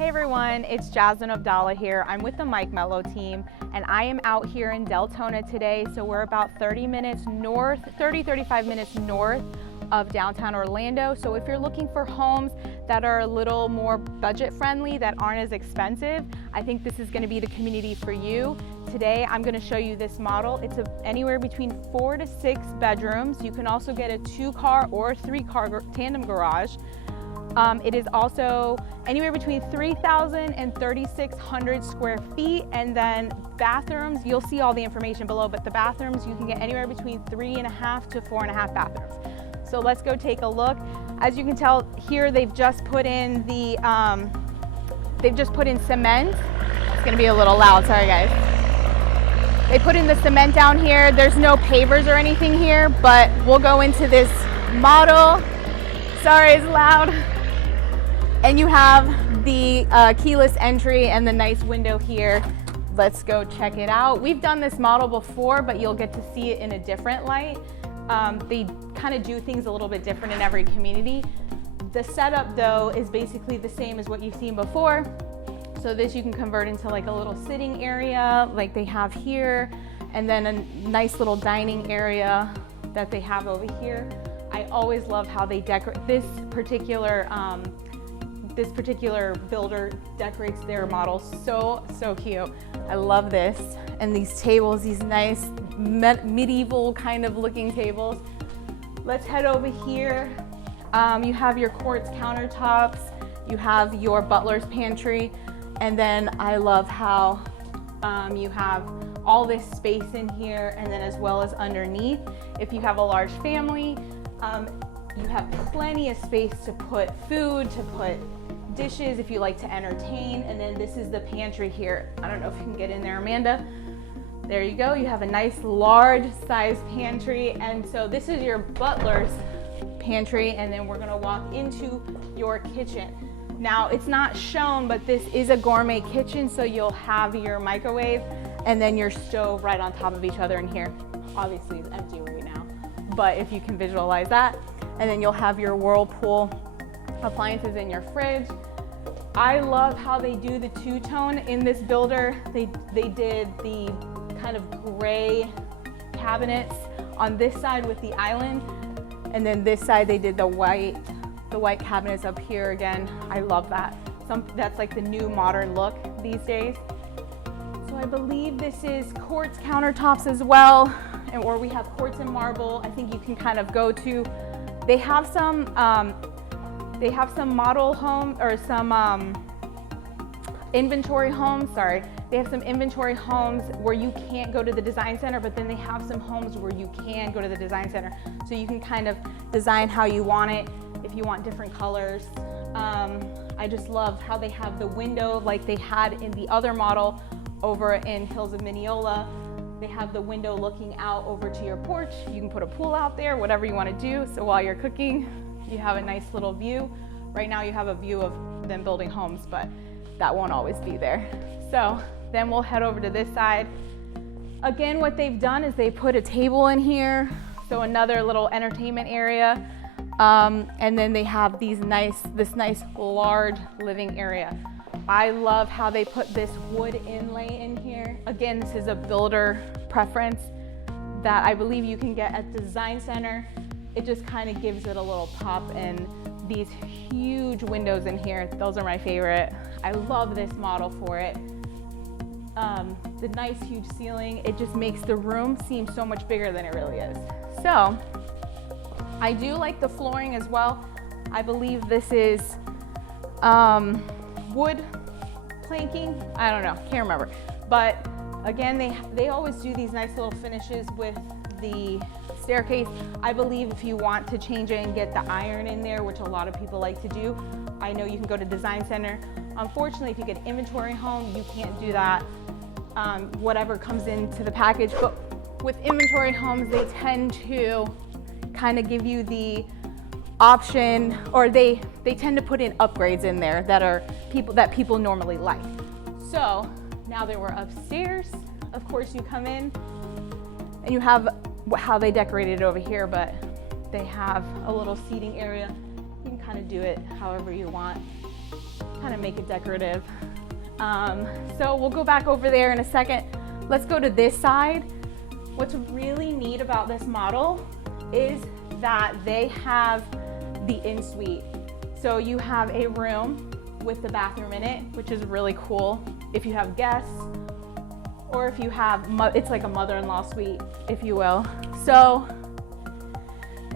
Hey everyone, it's Jasmine Abdallah here. I'm with the MELLO team and I am out here in Deltona today. So we're about 35 minutes north of downtown Orlando. So if you're looking for homes that are a little more budget friendly, that aren't as expensive, I think this is going to be the community for you. Today I'm going to show you this model. It's anywhere between 4 to 6 bedrooms. You can also get a 2-car or 3-car tandem garage. It is also anywhere between 3,000 and 3,600 square feet, and then bathrooms, you'll see all the information below, but the bathrooms you can get anywhere between 3.5 to 4.5 bathrooms. So let's go take a look. As you can tell here, they've just put in the cement. It's gonna be a little loud, sorry guys. They put in the cement down here. There's no pavers or anything here, but we'll go into this model. Sorry, it's loud. And you have the keyless entry and the nice window here. Let's go check it out. We've done this model before, but you'll get to see it in a different light. They kind of do things a little bit different in every community. The setup though is basically the same as what you've seen before. So this you can convert into like a little sitting area like they have here, and then a nice little dining area that they have over here. I always love how they decorate this particular builder decorates their models so cute. I love this. And these tables, these nice medieval kind of looking tables. Let's head over here. You have your quartz countertops, you have your butler's pantry, and then I love how you have all this space in here, and then as well as underneath. If you have a large family, you have plenty of space to put food, to put dishes if you like to entertain. And then this is the pantry here. I don't know if you can get in there, Amanda. There you go. You have a nice large size pantry. And so this is your butler's pantry. And then we're gonna walk into your kitchen. Now it's not shown, but this is a gourmet kitchen. So you'll have your microwave and then your stove right on top of each other in here. Obviously it's empty right now, but if you can visualize that. And then you'll have your whirlpool appliances in your fridge. I love how they do the two-tone in this builder. They did the kind of gray cabinets on this side with the island, and then this side they did the white cabinets up here again. I love that. That's like the new modern look these days. So I believe this is quartz countertops as well, or we have quartz and marble. I think you can kind of go to. They have some model home or some inventory homes, sorry. They have some inventory homes where you can't go to the design center, but then they have some homes where you can go to the design center. So you can kind of design how you want it, if you want different colors. I just love how they have the window like they had in the other model over in Hills of Mineola. They have the window looking out over to your porch. You can put a pool out there, whatever you want to do. So while you're cooking, you have a nice little view. Right now you have a view of them building homes, but that won't always be there. So then we'll head over to this side. Again, what they've done is they put a table in here, so another little entertainment area. And then they have this nice large living area. I love how they put this wood inlay in here. Again, this is a builder preference that I believe you can get at the design center. It just kind of gives it a little pop, and these huge windows in here, those are my favorite. I love this model for it. The nice huge ceiling, it just makes the room seem so much bigger than it really is. So, I do like the flooring as well. I believe this is wood planking. I don't know, can't remember. But again, they always do these nice little finishes with the staircase. I believe if you want to change it and get the iron in there, which a lot of people like to do, I know you can go to Design Center. Unfortunately, if you get inventory home, you can't do that. Whatever comes into the package. But with inventory homes, they tend to kind of give you the option, or they tend to put in upgrades in there that people normally like. So now that we're upstairs, of course you come in and you have how they decorated it over here, but they have a little seating area. You can kind of do it however you want. Kind of make it decorative. So we'll go back over there in a second. Let's go to this side. What's really neat about this model is that they have the in-suite. So you have a room with the bathroom in it, which is really cool if you have guests, or if you have, it's like a mother-in-law suite, if you will. So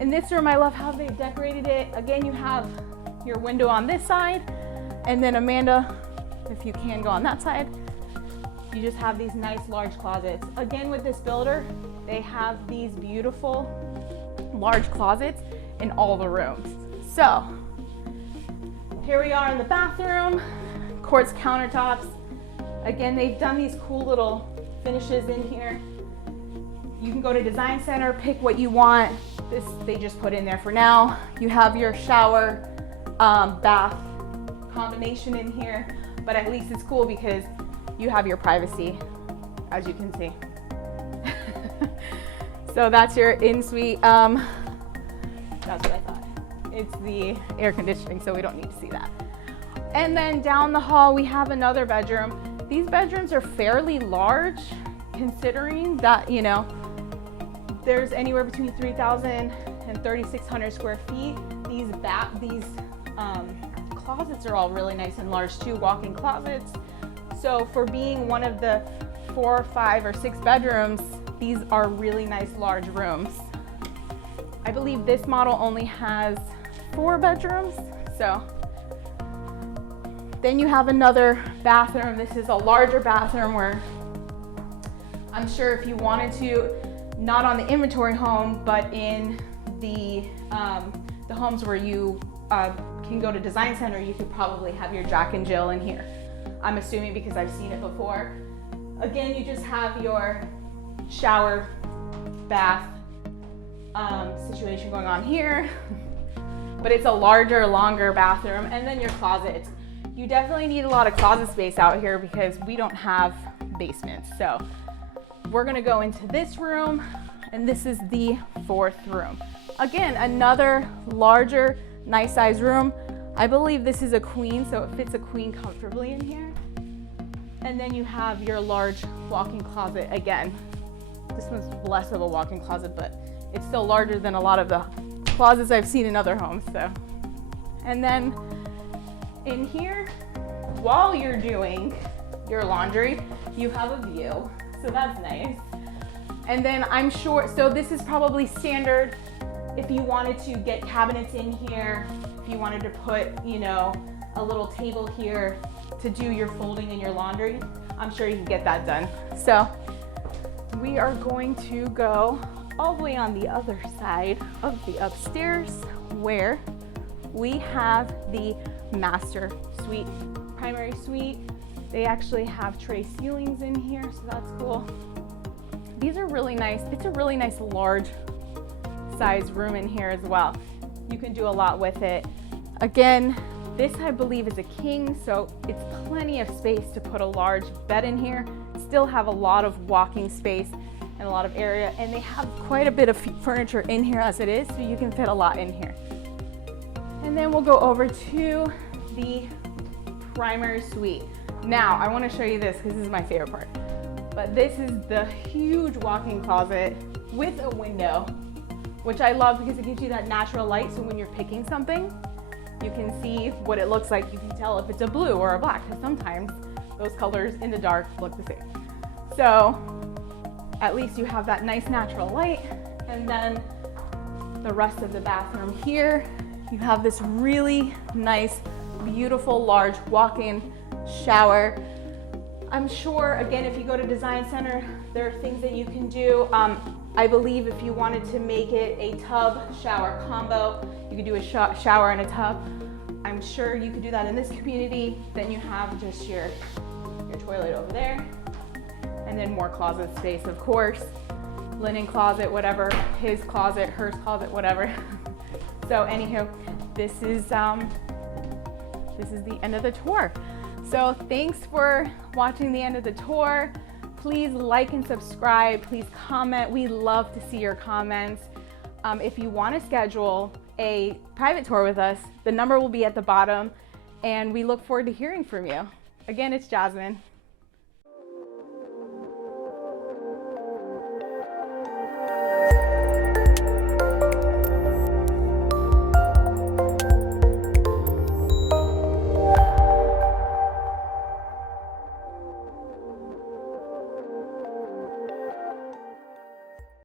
in this room, I love how they decorated it. Again, you have your window on this side, and then Amanda, if you can go on that side, you just have these nice large closets. Again, with this builder, they have these beautiful large closets in all the rooms. So here we are in the bathroom, quartz countertops. Again, they've done these cool little finishes in here. You can go to Design Center, pick what you want. This they just put in there for now. You have your shower, bath combination in here, but at least it's cool because you have your privacy, as you can see. So that's your in-suite. That's what I thought. It's the air conditioning, so we don't need to see that. And then down the hall, we have another bedroom. These bedrooms are fairly large, considering that, you know, there's anywhere between 3,000 and 3,600 square feet. These closets are all really nice and large too, walk-in closets. So for being one of the 4, 5, or 6 bedrooms, these are really nice large rooms. I believe this model only has 4 bedrooms. So then you have another bathroom. This is a larger bathroom where I'm sure if you wanted to, not on the inventory home, but in the homes where you can go to Design Center, you could probably have your Jack and Jill in here. I'm assuming because I've seen it before. Again, you just have your shower, bath situation going on here, but it's a larger, longer bathroom. And then your closets. You definitely need a lot of closet space out here because we don't have basements. So we're gonna go into this room, and this is the 4th room. Again, another larger, nice size room. I believe this is a queen, so it fits a queen comfortably in here. And then you have your large walk-in closet again. This one's less of a walk-in closet, but it's still larger than a lot of the closets I've seen in other homes. So, and then in here, while you're doing your laundry, you have a view. So that's nice. And then I'm sure, so this is probably standard if you wanted to get cabinets in here, if you wanted to put, you know, a little table here to do your folding and your laundry, I'm sure you can get that done. So we are going to go all the way on the other side of the upstairs where we have the master suite, primary suite. They actually have tray ceilings in here, so that's cool. These are really nice. It's a really nice large size room in here as well. You can do a lot with it. Again, this I believe is a king, so it's plenty of space to put a large bed in here. Still have a lot of walking space and a lot of area, and they have quite a bit of furniture in here as it is, so you can fit a lot in here. And then we'll go over to the primary suite. Now, I want to show you this because this is my favorite part. But this is the huge walk-in closet with a window, which I love because it gives you that natural light. So when you're picking something, you can see what it looks like. You can tell if it's a blue or a black, because sometimes those colors in the dark look the same. So at least you have that nice natural light. And then the rest of the bathroom here, you have this really nice, beautiful, large walk-in shower. I'm sure, again, if you go to Design Center, there are things that you can do. I believe if you wanted to make it a tub shower combo, you could do a shower and a tub. I'm sure you could do that in this community. Then you have just your toilet over there, and then more closet space, of course. Linen closet, whatever, his closet, hers closet, whatever. So anywho, this is the end of the tour. So thanks for watching the end of the tour. Please like and subscribe. Please comment. We love to see your comments. If you want to schedule a private tour with us, the number will be at the bottom. and we look forward to hearing from you. Again, it's Jasmine.